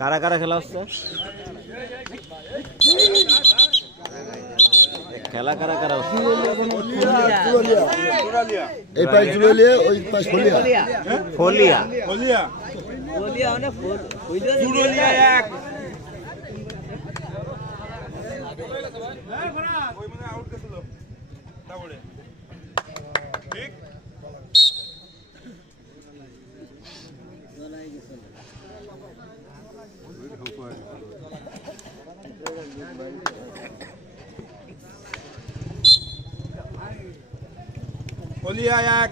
কারা কারা খেলা হচ্ছে? খেলা কারা কারা হচ্ছে? এই পাশ জুড়ে ওই পাশ ফলিয়া ফলিয়া ফলিয়া ফলিয়া মানে জুড়লিয়া এক ওই মানে আউট গেছিল তারপরে ঠিক ফলিয়া এক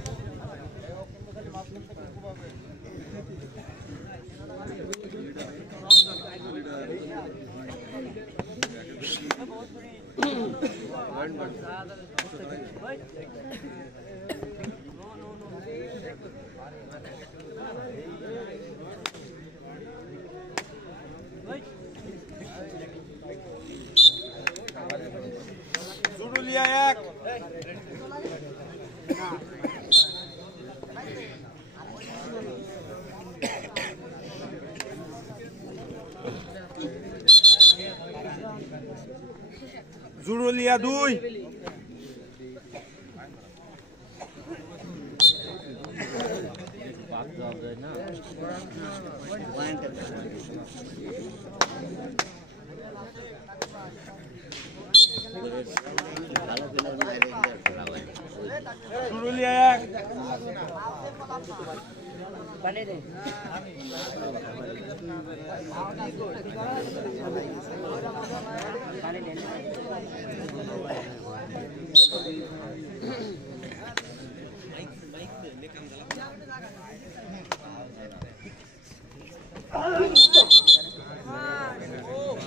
জুড়লিয়া এক জুড়লিয়া দুই জুড়লিয়া এক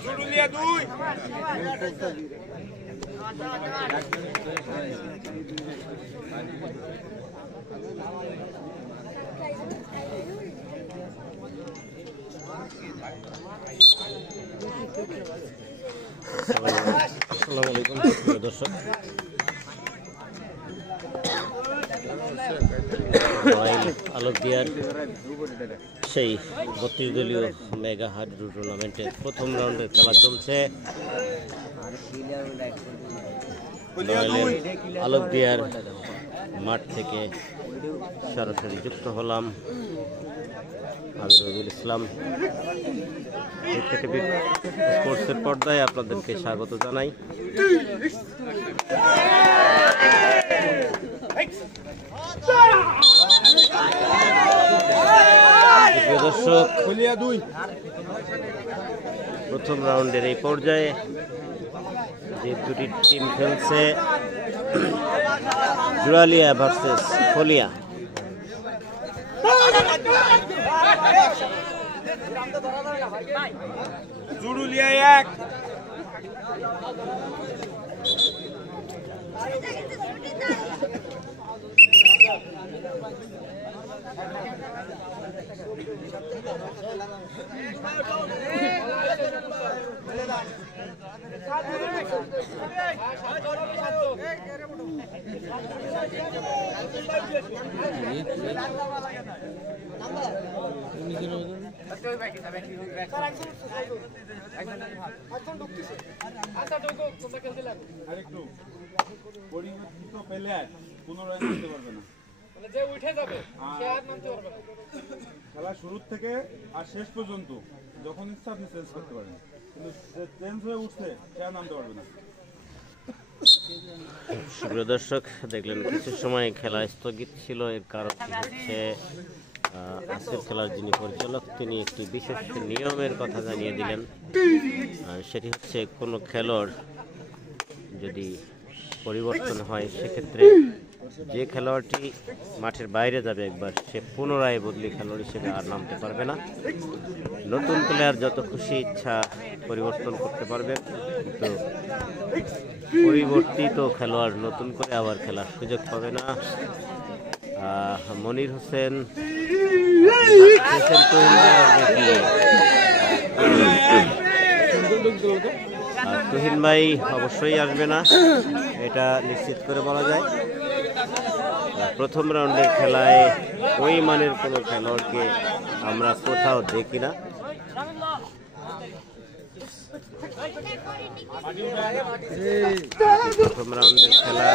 জুড়লিয়া দুই আসসালামু আলাইকুম দর্শক, আলোকদিয়ার সেই 32 দলীয় মেগা হাডুডু টুর্নামেন্টের প্রথম রাউন্ডের খেলা চলছে। আলোকদিয়ার মাঠ থেকে সরাসরি যুক্ত হলাম আমি রবিউল ইসলাম। স্পোর্টসের পর্দায় আপনাদেরকে স্বাগত জানাই। দর্শক, প্রথম রাউন্ডের এই পর্যায়ে যে দুটি টিম খেলছে, জুড়ালিয়া ভার্সেস ফলিয়া। জুড়লিয়া এক আরেকটু পরিবর্তিত প্লেয়ার পুনরায় নামতে পারবে না, যে উঠে যাবে সে আর নামতে পারবে না। খেলা শুরু থেকে আর শেষ পর্যন্ত যখন ইচ্ছা আপনি চেঞ্জ করতে পারেন, কিন্তু যে চেঞ্জ হয়ে উঠছে সে আর নামতে পারবে না। সুপ্রিয় দর্শক, দেখলেন কিছু সময় খেলা স্থগিত ছিল। এর কারণ হচ্ছে আজকের খেলার যিনি পরিচালক তিনি একটি বিশেষ নিয়মের কথা জানিয়ে দিলেন। সেটি হচ্ছে কোনো খেলোয়াড় যদি পরিবর্তন হয় সেক্ষেত্রে যে খেলোয়াড়টি মাঠের বাইরে যাবে একবার, সে পুনরায় বদলি খেলোয়াড় হিসেবে আর নামতে পারবে না। নতুন প্লেয়ার যত খুশি ইচ্ছা পরিবর্তন করতে পারবে, কিন্তু পরিবর্তিত খেলোয়াড় নতুন করে আবার খেলার সুযোগ পাবে না। মনির হোসেন তুহিন ভাই অবশ্যই আসবে না, এটা নিশ্চিত করে বলা যায়। প্রথম রাউন্ডের খেলায় ওই মানের কোনো খেলোয়াড়কে আমরা কোথাও দেখি না। প্রথম রাউন্ডের খেলা,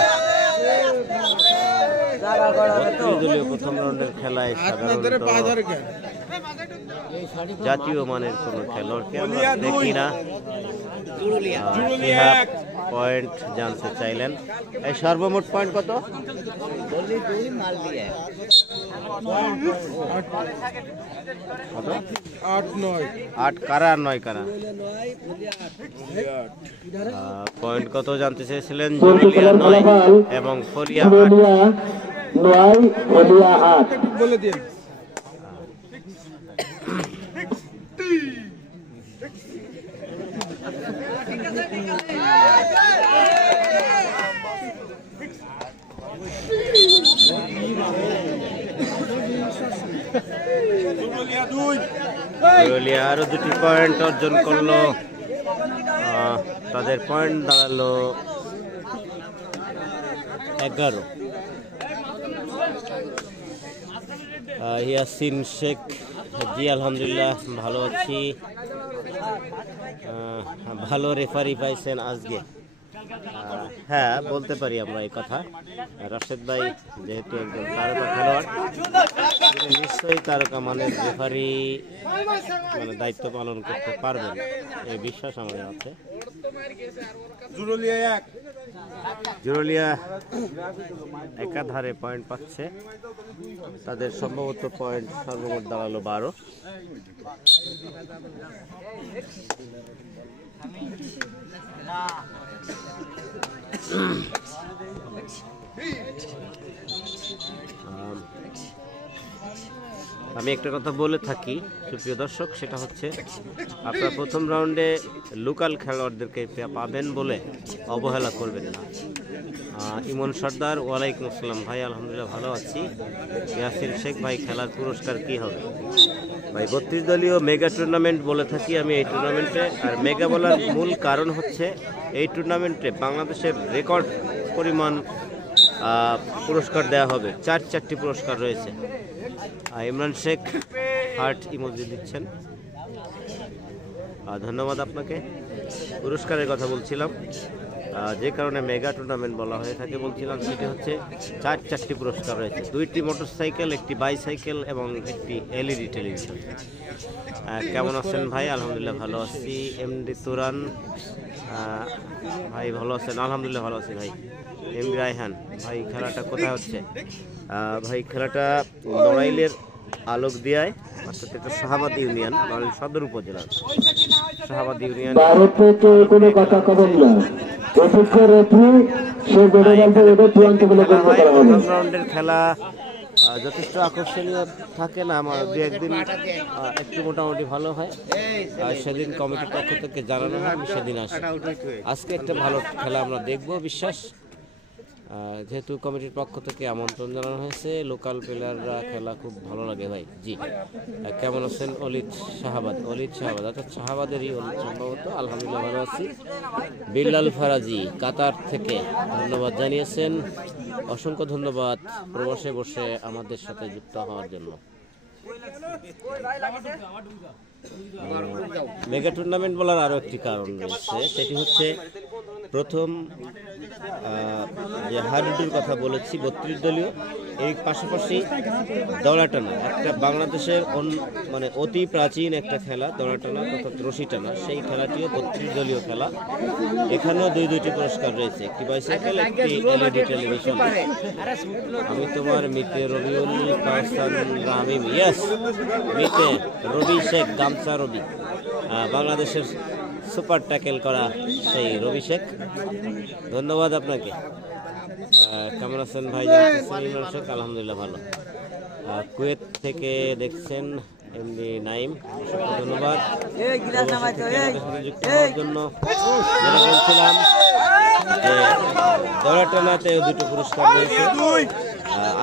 দলীয় প্রথম রাউন্ডের খেলায় সাধারণত জাতীয় মানের কোনো খেলোয়াড়কে আমরা দেখি না। পয়েন্ট জানতে চাইলেন, এই সর্বমোট পয়েন্ট কত? কত? 8 কারা আর 9 কারা? পয়েন্ট কত জানতে চেয়েছিলেন? জুরুলিয়া 9 এবং ফলিয়া 8 বলে দিন। আরো 2টি পয়েন্ট অর্জন করলো, তাদের পয়েন্ট দাঁড়ালো 11। ইয়াসিন শেখ, জি আলহামদুলিল্লাহ ভালো আছি। ভালো রেফারি পাইছেন আজকে? হ্যাঁ বলতে পারি আমরা এই কথা। রাশেদ ভাই যেহেতু একজন তারকা খেলোয়াড়, তিনি নিশ্চয়ই তারকা মানের রেফারি মানে দায়িত্ব পালন করতে পারবেন, এই বিশ্বাস আমাদের আছে। জুরুলিয়া একাধারে পয়েন্ট পাচ্ছে, তাদের সম্ভবত পয়েন্ট সর্বমোট দাঁড়ালো 12। আমি একটা কথা বলে থাকি সুপ্রিয় দর্শক, সেটা হচ্ছে আপনারা প্রথম রাউন্ডে লোকাল খেলোয়াড়দেরকে পাবেন বলে অবহেলা করবেন না। ইমন সর্দার, ওয়ালাইকুম আসসালাম ভাই, আলহামদুলিল্লাহ ভালো আছি। ইয়াসির শেখ ভাই, খেলার পুরস্কার কি হবে? ভাই 32 দলীয় মেগা টুর্নামেন্ট বলে থাকি আমি এই টুর্নামেন্টে, আর মেগা বলার মূল কারণ হচ্ছে এই টুর্নামেন্টে বাংলাদেশের রেকর্ড পরিমাণ পুরস্কার দেওয়া হবে। 4টি পুরস্কার রয়েছে। ইমরান শেখ হার্ট ইমোজি দিচ্ছেন, ধন্যবাদ আপনাকে। পুরস্কারের কথা বলছিলাম, যে কারণে মেগা টুর্নামেন্ট বলা হয়ে থাকে বলছিলাম, সেটি হচ্ছে 4টি পুরস্কার রয়েছে। 2টি মোটরসাইকেল, 1টি বাইসাইকেল এবং 1টি এলইডি টেলিভিশন। কেমন আছেন ভাই? আলহামদুলিল্লাহ ভালো আছি। এমডি তুরান ভাই ভালো আছেন? আলহামদুলিল্লাহ ভালো আছি ভাই। এমডি রায়হান ভাই, খেলাটা কোথায় হচ্ছে? ভাই খেলাটা নড়াইলের আলোকদিয়ায়, অর্থাৎ এটা শাহাবাদ ইউনিয়ন, নড়াইল সদর উপজেলার শাহাবাদ ইউনিয়ন। রাউন্ডের খেলা যথেষ্ট আকর্ষণীয় থাকে না, আমার 2-1 দিন একটু মোটামুটি ভালো হয়। সেদিন কমিটির পক্ষ থেকে জানানো হয়, আমি সেদিন আসি। আজকে একটা ভালো খেলা আমরা দেখব বিশ্বাস, যেহেতু কমিটির পক্ষ থেকে আমন্ত্রণ জানানো হয়েছে। লোকাল প্লেয়াররা খেলা খুব ভালো লাগে ভাই। জি কেমন আছেন? অলিদ শাহাবাদ, অর্থাৎ শাহাবাদেরই সম্ভবত। আলহামদুলিল্লাহ ভালো আছি। বিল্লাল ফারাজি কাতার থেকে ধন্যবাদ জানিয়েছেন, অসংখ্য ধন্যবাদ প্রবাসে বসে আমাদের সাথে যুক্ত হওয়ার জন্য। মেগা টুর্নামেন্ট বলার আরো একটি কারণ রয়েছে, সেটি হচ্ছে প্রথম যে হাডুডুর কথা বলেছি 32 দলীয়, এর পাশাপাশি দড়াটানা, একটা বাংলাদেশের মানে অতি প্রাচীন একটা খেলা দড়াটানা অর্থাৎ রশি টানা, সেই খেলাটিও 32 দলীয় খেলা। এখানেও 2টি পুরস্কার রয়েছে, একটি বাইসাইকেল, একটি এলইডি টেলিভিশন। আমি তোমার মিতে রবিউল কাহসান রামিম, ইয়েস মিতে রবি শেখ, গামছা রবি, বাংলাদেশের সুপার ট্যাকেল করা সেই রবি শেখ, ধন্যবাদ আপনাকে। কেমন আছেন ভাই? ইমরান শেখ, আলহামদুলিল্লাহ ভালো। কুয়েত থেকে দেখছেন এমডি নাইম, ধন্যবাদ যুক্ত হওয়ার জন্য। যেটা বলছিলাম যে দড়াটানাতে 2টি পুরস্কার রয়েছে।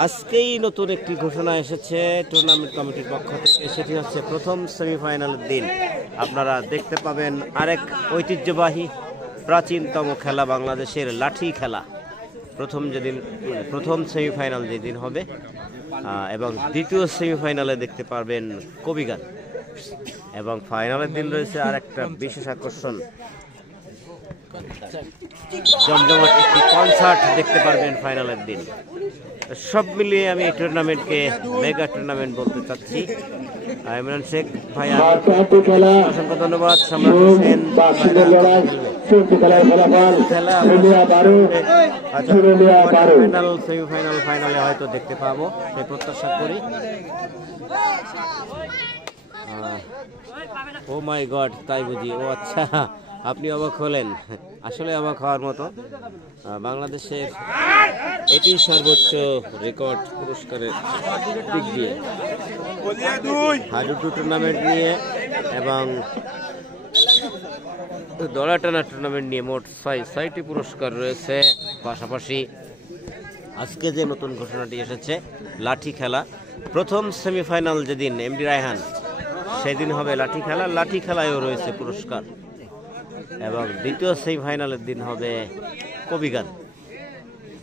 আজকেই নতুন একটি ঘোষণা এসেছে টুর্নামেন্ট কমিটির পক্ষ থেকে, সেটি হচ্ছে প্রথম সেমিফাইনালের দিন আপনারা দেখতে পাবেন আরেক ঐতিহ্যবাহী প্রাচীনতম খেলা বাংলাদেশের লাঠি খেলা। প্রথম সেমিফাইনাল যেদিন হবে এবং দ্বিতীয় সেমিফাইনালে দেখতে পারবেন কবি গান, এবং ফাইনালের দিন রয়েছে আর একটা বিশেষ আকর্ষণ, জমজমাট একটি কনসার্ট দেখতে পারবেন ফাইনালের দিন। সব মিলিয়ে আমি এই টুর্নামেন্টকে মেগা টুর্নামেন্ট বলতে চাচ্ছি। ইমরান শেখ ভাই, অসংখ্য ধন্যবাদ। সম্রাট হোসেন সেমিফাইনাল ফাইনালে হয়তো দেখতে পাবো, সেই প্রত্যাশা করি। ও মাই গড, তাই বুঝি? ও আচ্ছা, আপনি অবাক হলেন। আসলে অবাক হওয়ার মতো, বাংলাদেশের এটি সর্বোচ্চ রেকর্ড পুরস্কারের দিক দিয়ে হাডুডু টুর্নামেন্ট নিয়ে এবং দড়া টানা টুর্নামেন্ট নিয়ে মোট 6টি পুরস্কার রয়েছে। পাশাপাশি আজকে যে নতুন ঘোষণাটি এসেছে, লাঠি খেলা প্রথম সেমিফাইনাল যেদিন এমডি রায়হান, সেদিন হবে লাঠি খেলা। লাঠি খেলায়ও রয়েছে পুরস্কার, এবং দ্বিতীয় সেমিফাইনালের দিন হবে কবি গান।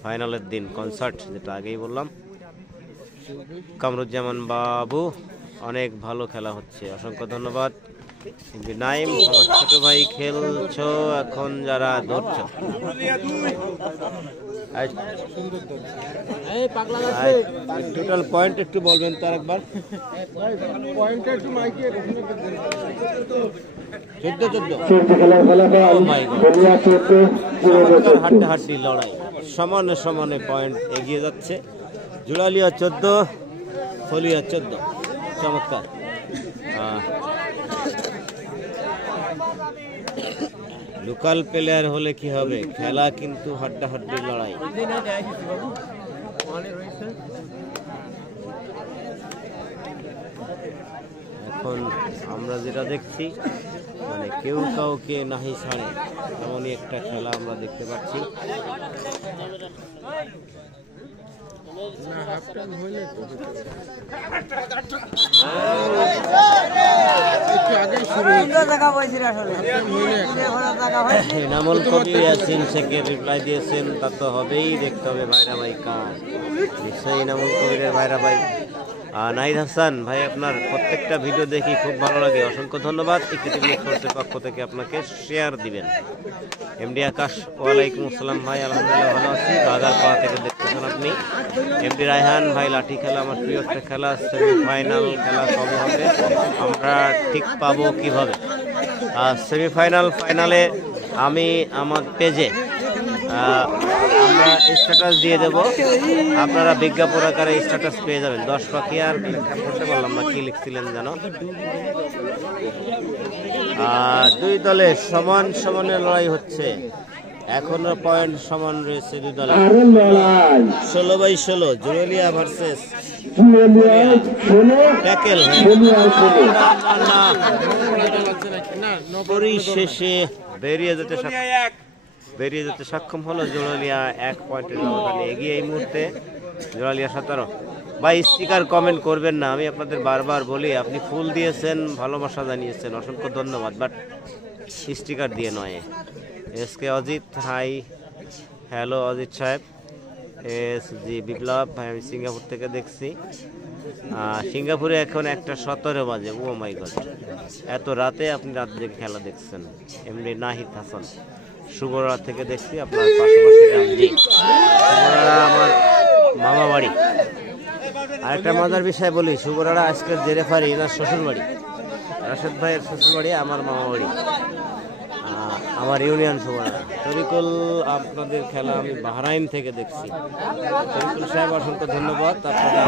ফাইনালের দিন কনসার্ট, যেটা আগেই বললাম। কামরুজ্জামান বাবু, অনেক ভালো খেলা হচ্ছে, অসংখ্য ধন্যবাদ। নাইম, আমার ছোট ভাই খেলছো এখন, যারা ধরছো টোটাল পয়েন্ট একটু বলবেন তো আরেকবার? 14 হাড্ডাহাড্ডি লড়াই, সমানে সমানে পয়েন্ট এগিয়ে যাচ্ছে। জুলালিয়া 14, ফলিয়া 14। চমৎকার। লোকাল প্লেয়ার হলে কি হবে, খেলা কিন্তু হাড্ডাহাড্ডি লড়াই। এখন আমরা যেটা দেখছি, মানে কেউ কাউকে নাহি ছাড়ে, এমনই একটা খেলা আমরা দেখতে পাচ্ছি। এনামুল কবির ইয়াসিন শেখে রিপ্লাই দিয়েছেন, তা তো হবেই, দেখতে হবে ভাইরা ভাই কার। নিশ্চয়ই এনামুল কবিরের ভাইরা ভাই। নাহিদ হাসান ভাই, আপনার প্রত্যেকটা ভিডিও দেখি, খুব ভালো লাগে, অসংখ্য ধন্যবাদ। ইকরিটিভির পক্ষ থেকে আপনাকে শেয়ার দিবেন। এমডি আকাশ, ওয়ালাইকুম আসসালাম ভাই, আলহামদুলিল্লাহ ভালো আছি। বাগারপাড়া থেকে দেখতেছেন আপনি। এমডি রায়হান ভাই, লাঠি খেলা আমার প্রিয় একটা খেলা, সেমিফাইনাল খেলা কবে হবে, আমরা ঠিক পাবো কিভাবে? সেমিফাইনাল ফাইনালে আমি আমার পেজে আমরা স্ট্যাটাস দিয়ে দেব, আপনারা বিজ্ঞাপন আকারে স্ট্যাটাস পেয়ে যাবেন। 10 পাখি আর লেখা পড়তে পারলাম না, কি লিখছিলেন জানো? দুই দলে সমান সমানে লড়াই হচ্ছে, এখনো পয়েন্ট সমান রয়েছে দুই দলে। 16/16 জুয়েলিয়া ভার্সেস ট্যাকেল। পরিশেষে বেরিয়ে যেতে সক্ষম হলো জুয়েলিয়া, 1 পয়েন্টের ব্যবধানে এগিয়ে এই মুহূর্তে জুয়েলিয়া 17। ভাই স্টিকার কমেন্ট করবেন না, আমি আপনাদের বারবার বলি, আপনি ফুল দিয়েছেন, ভালোবাসা জানিয়েছেন, অসংখ্য ধন্যবাদ, বাট স্টিকার দিয়ে নয়। SK Ajit, hi, hello Ajit সাহেব। SG বিপ্লব ভাই, আমি সিঙ্গাপুর থেকে দেখছি। সিঙ্গাপুরে এখন 1:17 বাজে। ও মাই গড, এত রাতে আপনি রাত জেগে খেলা দেখছেন। এমনি নাহিদ হাসান, সুবরা থেকে দেখছি, আপনার পাশাপাশি সুবরা আমার মামা বাড়ি। আরেকটা মজার বিষয় বলি, সুবরারা আজকের যে রেফারি, এনার শ্বশুর বাড়ি, রাশেদ ভাইয়ের শ্বশুর বাড়ি আমার মামা বাড়ি, আমার ইউনিয়ন সুবরা। তরিকুল, আপনাদের খেলা আমি বাহরাইন থেকে দেখছি। তরিকুল সাহেব, অসংখ্য ধন্যবাদ, আপনারা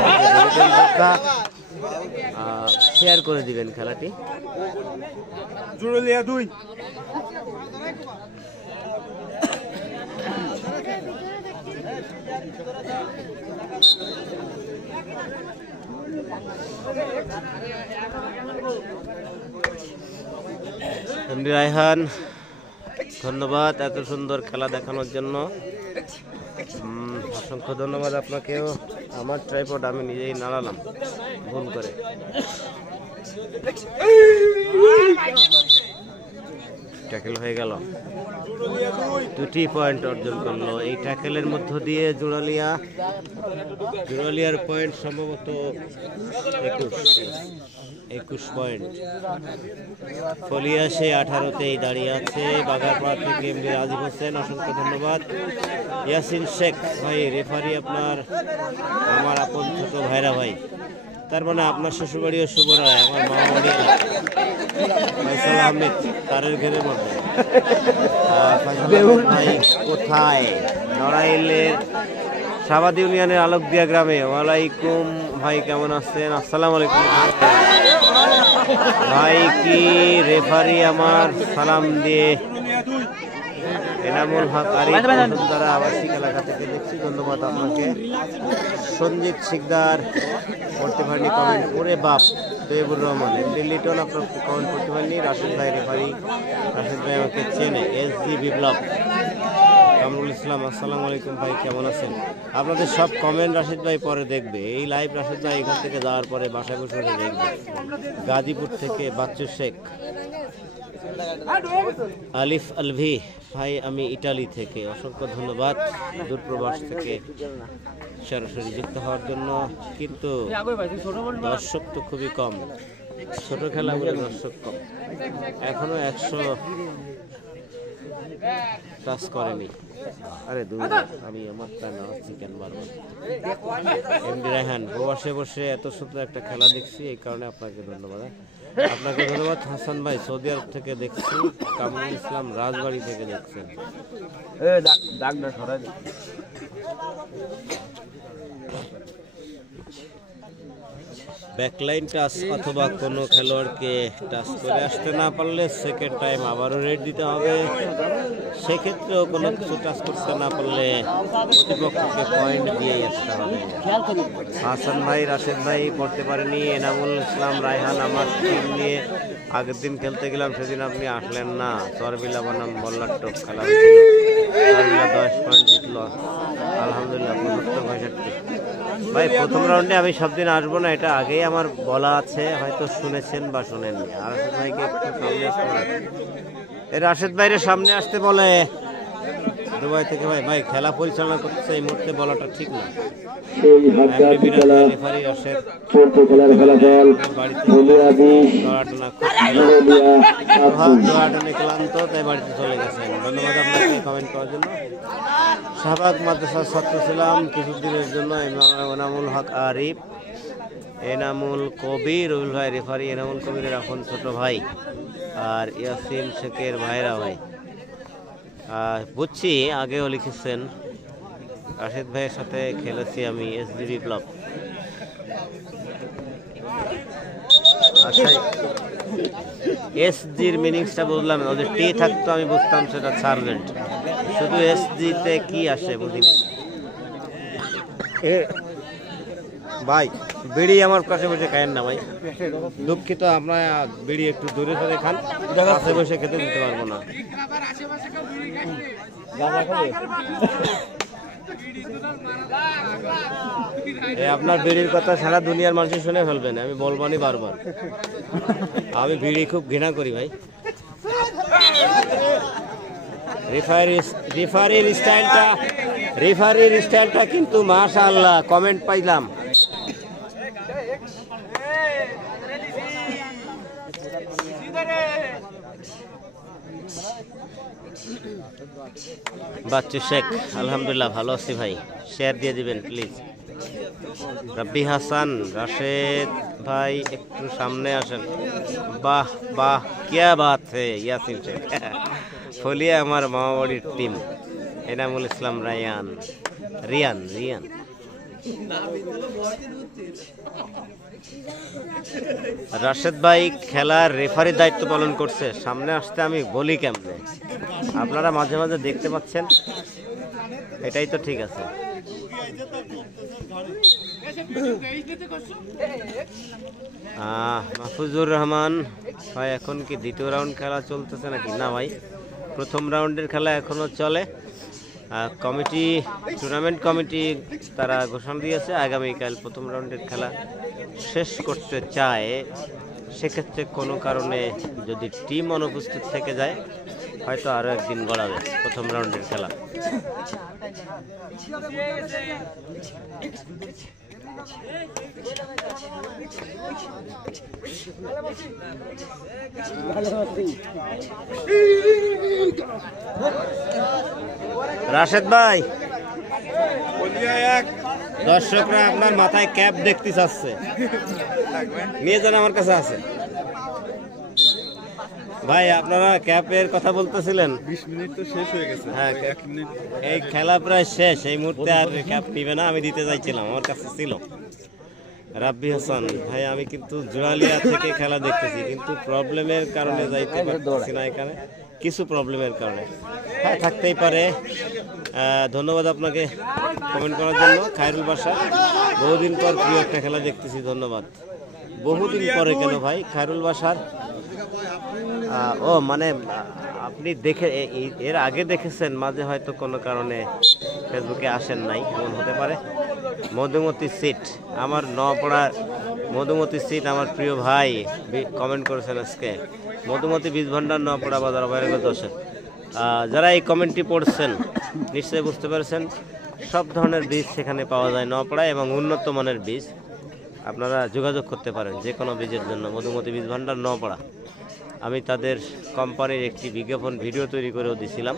শেয়ার করে দিবেন খেলাটি। জুয়েলিয়া 2। এমডি রায়হান, ধন্যবাদ এত সুন্দর খেলা দেখানোর জন্য, অসংখ্য ধন্যবাদ আপনাকেও। আমার ট্রাইপড আমি নিজেই নাড়ালাম ভুল করে। ট্যাকেল হয়ে গেল, 2টি পয়েন্ট অর্জন করলো। এই ট্যাকেলের মধ্য দিয়ে জুরালিয়ার পয়েন্ট সম্ভবত 21 পয়েন্ট। ফলিয়া সে 18তেই দাঁড়িয়ে আছে। বাগারপাড়া থেকে এমডি রাজীব হোসেন, অসংখ্য ধন্যবাদ। ইয়াসিন শেখ ভাই, রেফারি আপনার আমার আপন ছোট ভাইরা ভাই, তার মানে আপনার শ্বশুরবাড়িও শুভ রায়, আমার মামা বাড়ি ফয়সাল আহমেদ তারের ঘেরের মধ্যে। ভাই কোথায়? নড়াইলের সাবাদ ইউনিয়নের আলোকদিয়া গ্রামে। ওয়ালাইকুম ভাই, কেমন আছেন? আসসালামু আলাইকুম ভাই। কি রেফারি আমার সালাম দিয়ে এনামুল হক আরিফ বসুন্ধরা আবাসিক এলাকা থেকে দেখছি, ধন্যবাদ আপনাকে। সঞ্জিত শিকদার করতে পারেনি কমেন্ট করে, বাপ তৈবুর রহমান এমডি লিটন আপনার কমেন্ট করতে পারেনি। রাশেদ ভাই রেফারি, রাশেদ ভাই আমাকে চেনে। SG বিপ্লব, কামরুল ইসলাম, আসসালামু আলাইকুম ভাই, কেমন আছেন? আপনাদের সব কমেন্ট রাশেদ ভাই পরে দেখবে। এই লাইভ রাশেদ ভাই এখান থেকে যাওয়ার পরে বাসায় বসে বসে দেখবে। গাজীপুর থেকে বাচ্চু শেখ, আলিফ আলভি ভাই, আমি ইটালি থেকে, অসংখ্য ধন্যবাদ দূরপ্রবাস থেকে সরাসরি যুক্ত হওয়ার জন্য। কিন্তু দর্শক তো খুবই কম, ছোট খেলাগুলো দর্শক কম, এখনো 100 টাচ করেনি। আরে দূর, আমি আমার চিকেন বারবার। এমডি রায়হান, প্রবাসে বসে এত সুন্দর একটা খেলা দেখছি, এই কারণে আপনাকে ধন্যবাদ। আপনাকে ধন্যবাদ। হাসান ভাই, সৌদি আরব থেকে দেখছি। কামরুল ইসলাম রাজবাড়ি থেকে দেখছেন। ব্যাকলাইন টাচ অথবা কোনো খেলোয়াড়কে টাচ করে আসতে না পারলে সেকেন্ড টাইম আবারও রেড দিতে হবে। সেক্ষেত্রেও কোনো কিছু টাচ করতে না পারলে প্রতিপক্ষকে পয়েন্ট দিয়ে আসতে হবে। হাসান ভাই, রাশেদ ভাই পড়তে পারেনি। এনামুল ইসলাম রায়হান, আমার টিম নিয়ে আগের দিন খেলতে গেলাম, সেদিন আপনি আসলেন না। চরবিলা বনাম বল্লাট্টক খেলা হয়েছিল, 10 পয়েন্ট জিতল আলহামদুলিল্লাহ, 75-65। ভাই প্রথম রাউন্ডে আমি সব দিন আসবো না, এটা আগেই আমার বলা আছে, হয়তো শুনেছেন বা শোনেননি। আর রাশেদ ভাইকে একটু সামনে আসতে বলে, রাশেদ ভাইয়ের সামনে আসতে বলে দুবাই থেকে। ভাই ভাই খেলা পরিচালনা করতেছে, এই মুহূর্তে বলাটা ঠিক না। ক্লান্ত, তাই বাড়িতে চলে গেছেন। ধন্যবাদ আপনাকে কমেন্ট করার জন্য। শাহবাগ মাদ্রাসার ছাত্র ছিলাম কিছুদিনের জন্য। এনামুল হক আরিফ, এনামুল কবির, রবিউল ভাই রেফারি, এনামুল কবিরের এখন ছোট ভাই, আর ইয়াসিন শেখের ভাইরা ভাই। বুঝছি আগেও লিখেছেন। রাশেদ ভাইয়ের সাথে খেলেছি আমি, SG বিপ্লব। আচ্ছা, SGর মিনিংসটা বুঝলাম, ওদের টি থাকতো আমি বুঝতাম সেটা সার্ভেন্ট, শুধু SGতে কি আসে বুঝিনি। ভাই বিড়ি আমার কাছে বসে খায়েন না ভাই, দুঃখিত। আমরা বিড়ি একটু দূরে সরে খান, কাছে বসে খেতে দিতে পারবো না। আপনার বিড়ির কথা সারা দুনিয়ার মানুষ শুনে ফেলবেন, আমি বলবানি বারবার। আমি বিড়ি খুব ঘৃণা করি ভাই। রেফারির স্টাইলটা কিন্তু মাশাআল্লাহ, কমেন্ট পাইলাম। বাচ্চু শেখ, আলহামদুলিল্লাহ ভালো আছি ভাই, শেয়ার দিয়ে দিবেন প্লিজ। রাব্বি হাসান, রাশেদ ভাই একটু সামনে আসেন। বাহ বাহ, क्या बात है। ইয়াসিন শেখ, ফলিয়া আমার মামা বাড়ির টিম। এনামুল ইসলাম রায়ান, রিয়ান। রাশেদ ভাই খেলার রেফারির দায়িত্ব পালন করছে, সামনে আসতে আমি বলি কেমনে, আপনারা মাঝে মাঝে দেখতে পাচ্ছেন, এটাই তো ঠিক আছে। মাহফুজুর রহমান ভাই, এখন কি দ্বিতীয় রাউন্ড খেলা চলতেছে নাকি? না ভাই, প্রথম রাউন্ডের খেলা এখনো চলে। টুর্নামেন্ট কমিটি তারা ঘোষণা দিয়েছে আগামীকাল প্রথম রাউন্ডের খেলা শেষ করতে চায়। সেক্ষেত্রে কোনো কারণে যদি টিম অনুপস্থিত থেকে যায় হয়তো আরো একদিন গড়াবে প্রথম রাউন্ডের খেলা। রাশেদ ভাই, দর্শকরা আপনার মাথায় ক্যাপ দেখতে চাচ্ছে, নিয়ে যান, আমার কাছে আছে ভাই। আপনারা ক্যাপের কথা বলতেছিলেন, 20 মিনিট তো শেষ হয়ে গেছে। হ্যাঁ, 1 মিনিট এই খেলা প্রায় শেষ, এই মুহূর্তে আর ক্যাপ নিবে না। আমি দিতে চাইছিলাম, আমার কাছে ছিল। রাব্বি হাসান ভাই, আমি কিন্তু জুরালিয়া থেকে খেলা দেখতেছি, কিন্তু প্রবলেমের কারণে যাইতে পারতেছি না এখানে, কিছু প্রবলেমের কারণে। হ্যাঁ, থাকতেই পারে। ধন্যবাদ আপনাকে কমেন্ট করার জন্য। খায়রুল বাশার, বহুদিন পর প্রিয় একটা খেলা দেখতেছি, ধন্যবাদ। বহুদিন পরে কেন ভাই? খায়রুল বাশার, ও মানে আপনি দেখে এর আগে দেখেছেন, মাঝে হয়তো কোনো কারণে ফেসবুকে আসেন নাই, এমন হতে পারে। মধুমতি সিট, আমার নপড়ার মধুমতি সিট, আমার প্রিয় ভাই কমেন্ট করেছেন আজকে। মধুমতি বীজ ভান্ডার, নপড়া বাজার, বাইরের দর্শক যারা এই কমেন্টটি পড়ছেন নিশ্চয়ই বুঝতে পেরেছেন, সব ধরনের বীজ সেখানে পাওয়া যায় নপড়ায়, এবং উন্নত মানের বীজ। আপনারা যোগাযোগ করতে পারেন যে কোনো বীজের জন্য। মধুমতি বীজ ভান্ডার, নপড়া। আমি তাদের কোম্পানির একটি বিজ্ঞাপন ভিডিও তৈরি করেও দিয়েছিলাম।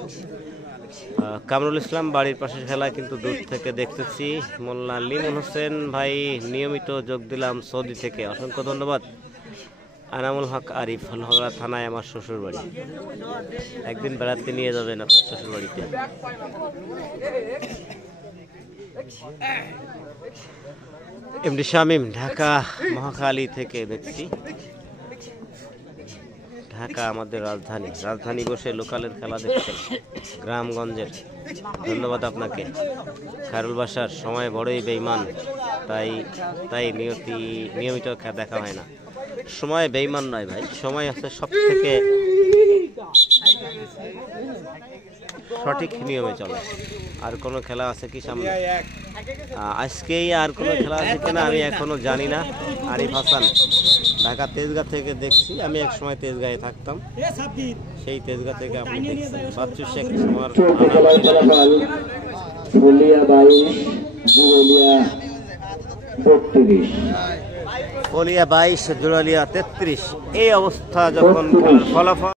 কামরুল ইসলাম, বাড়ির পাশের খেলা কিন্তু দূর থেকে দেখতেছি। মোল্লা লিমন হোসেন ভাই, নিয়মিত যোগ দিলাম সৌদি থেকে, অসংখ্য ধন্যবাদ। আনামুল হক আরিফ, হলহরা থানায় আমার শ্বশুর বাড়ি, একদিন বেড়াতে নিয়ে যাবেন আপনার শ্বশুর বাড়িতে। এমডি শামীম, ঢাকা মহাখালী থেকে দেখছি। ঢাকা আমাদের রাজধানী, রাজধানী বসে লোকালের খেলা দেখছেন, গ্রামগঞ্জের। ধন্যবাদ আপনাকে। খায়রুল বাশার, সময় বড়ই বেইমান, তাই নিয়মিত দেখা হয় না। সময় বেইমান নয় ভাই, সময় আছে সব থেকে সঠিক নিয়মে চলে। আর কোনো খেলা আছে কি সামনে? আজকেই আর কোনো খেলা আছে কিনা আমি এখনো জানি না। আরিফ হাসান, ঢাকা তেজগাঁ থেকে দেখছি। আমি এক সময় তেজগাঁয়ে থাকতাম, সেই তেজগাঁ থেকে আপনি দেখছেন। বাচ্চু শেখ, আমার বলিয়া 22, জুরালিয়া 33। এই অবস্থা যখন ফলাফল